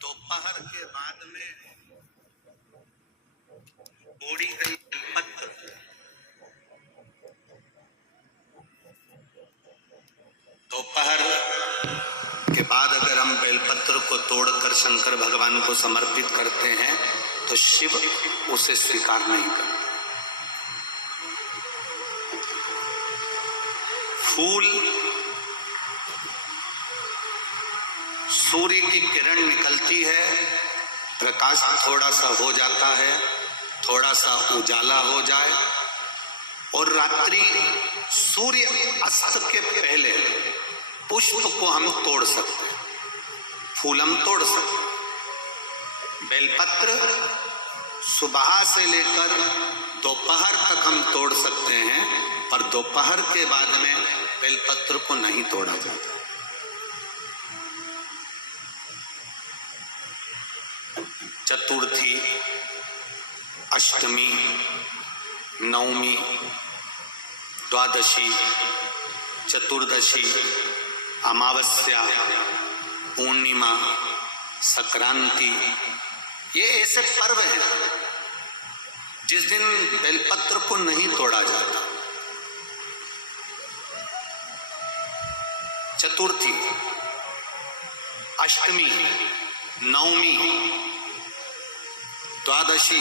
दोपहर के बाद में तोड़ी गई पत्र दोपहर के बाद अगर हम बेलपत्र को तोड़कर शंकर भगवान को समर्पित करते हैं तो शिव उसे स्वीकार नहीं करते। फूल सूर्य की किरण निकलती है, प्रकाश थोड़ा सा हो जाता है, थोड़ा सा उजाला हो जाए और रात्रि सूर्य अस्त के पहले पुष्प को हम तोड़ सकते हैं, फूल हम तोड़ सकते हैं। बेलपत्र सुबह से लेकर दोपहर तक हम तोड़ सकते हैं, पर दोपहर के बाद में बेलपत्र को नहीं तोड़ा जाता। चतुर्थी, अष्टमी, नवमी, द्वादशी, चतुर्दशी, अमावस्या, पूर्णिमा, संक्रांति, ये ऐसे पर्व हैं जिस दिन बेलपत्र को नहीं तोड़ा जाता। चतुर्थी, अष्टमी, नवमी, द्वादशी,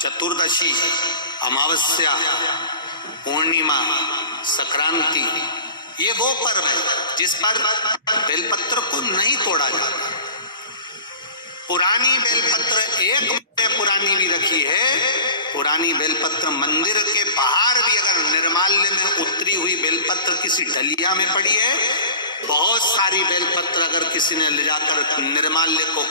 चतुर्दशी, अमावस्या, पूर्णिमा, संक्रांति, ये वो पर्व है जिस पर बेलपत्र को नहीं तोड़ा जाता। पुरानी बेलपत्र एक महीने पुरानी भी रखी है। पुरानी बेलपत्र मंदिर के बाहर भी अगर निर्माल्य में उतरी हुई बेलपत्र किसी डलिया में पड़ी है, बहुत सारी बेलपत्र अगर किसी ने ले जाकर निर्माल्य को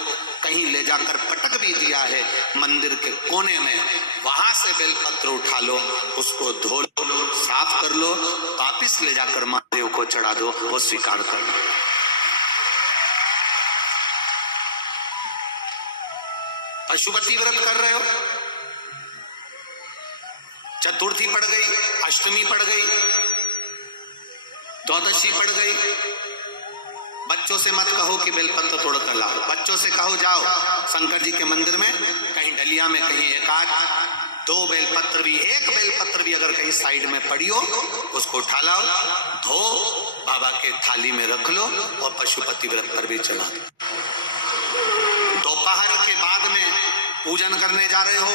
कहीं ले जाकर पटक भी दिया है मंदिर के कोने में, वहां से बेलपत्र उठा लो, उसको धो लो, साफ कर लो, वापिस ले जाकर महादेव को चढ़ा दो, वो स्वीकार कर लो। पशुपति व्रत कर रहे हो, चतुर्थी पड़ गई, अष्टमी पड़ गई, द्वादशी पड़ गई, बच्चों से मत कहो कि बेलपत्र तोड़ कर लाओ। बच्चों से कहो जाओ शंकर जी के मंदिर में कहीं डलिया में कहीं एक आध दो बेलपत्र भी, एक बेलपत्र भी अगर कहीं साइड में पड़ी हो उसको उठा लाओ, धो, बाबा के थाली में रख लो और पशुपति व्रत पर भी चला दो। दोपहर के बाद में पूजन करने जा रहे हो,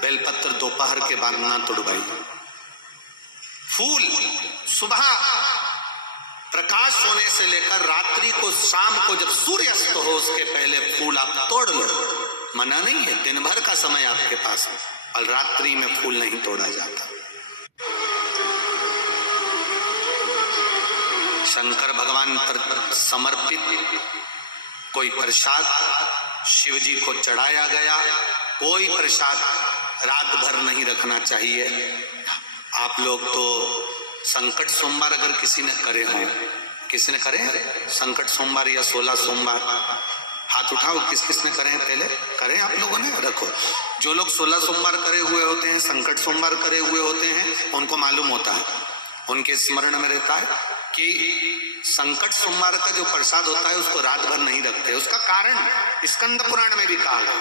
बेलपत्र दोपहर के बाद ना तोड़वाई। फूल सुबह प्रकाश होने से लेकर रात्रि को, शाम को जब सूर्य अस्त हो उसके पहले फूल आप तोड़ लो, मना नहीं है, दिन भर का समय आपके पास है, और रात्रि में फूल नहीं तोड़ा जाता। शंकर भगवान पर समर्पित कोई प्रसाद शिव जी को चढ़ाया गया, कोई प्रसाद रात भर नहीं रखना चाहिए। आप लोग तो संकट सोमवार अगर किसी ने करे हों, किसी ने करे संकट सोमवार या 16 सोमवार, हाथ उठाओ किस किस ने करे हैं, पहले करें आप लोगों ने, रखो। जो लोग 16 सोमवार करे हुए होते हैं, संकट सोमवार करे हुए होते हैं, उनको मालूम होता है, उनके स्मरण में रहता है कि संकट सोमवार का जो प्रसाद होता है उसको रात भर नहीं रखते। उसका कारण स्कंद पुराण में भी कहा गया,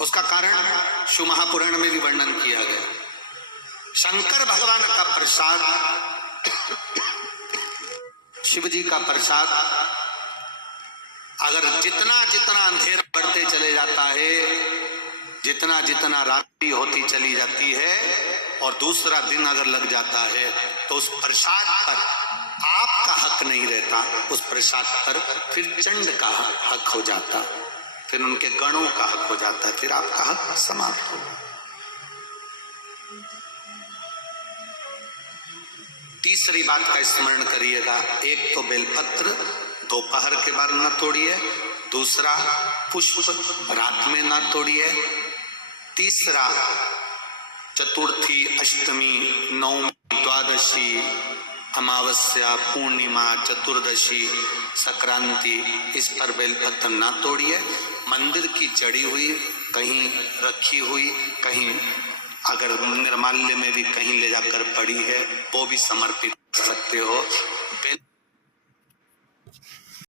उसका कारण शिव महापुराण में भी वर्णन किया गया। शंकर भगवान का प्रसाद, शिव जी का प्रसाद, अगर जितना जितना अंधेरा बढ़ते चले जाता है, जितना जितना रात्रि होती चली जाती है और दूसरा दिन अगर लग जाता है, तो उस प्रसाद पर आपका हक नहीं रहता, उस प्रसाद पर फिर चंड का हक हो जाता, फिर उनके गणों का हक हो जाता है, फिर आपका हक समाप्त हो। तीसरी बात का स्मरण करिएगा, एक तो बेलपत्र दोपहर के बाद न तोड़िए, दूसरा पुष्प रात में न तोड़िए, तीसरा चतुर्थी, अष्टमी, नवमी, द्वादशी, अमावस्या, पूर्णिमा, चतुर्दशी, संक्रांति, इस पर बेलपत्र ना तोड़िए। मंदिर की जड़ी हुई, कहीं रखी हुई, कहीं अगर निर्माल्य में भी कहीं ले जाकर पड़ी है, वो भी समर्पित कर सकते हो।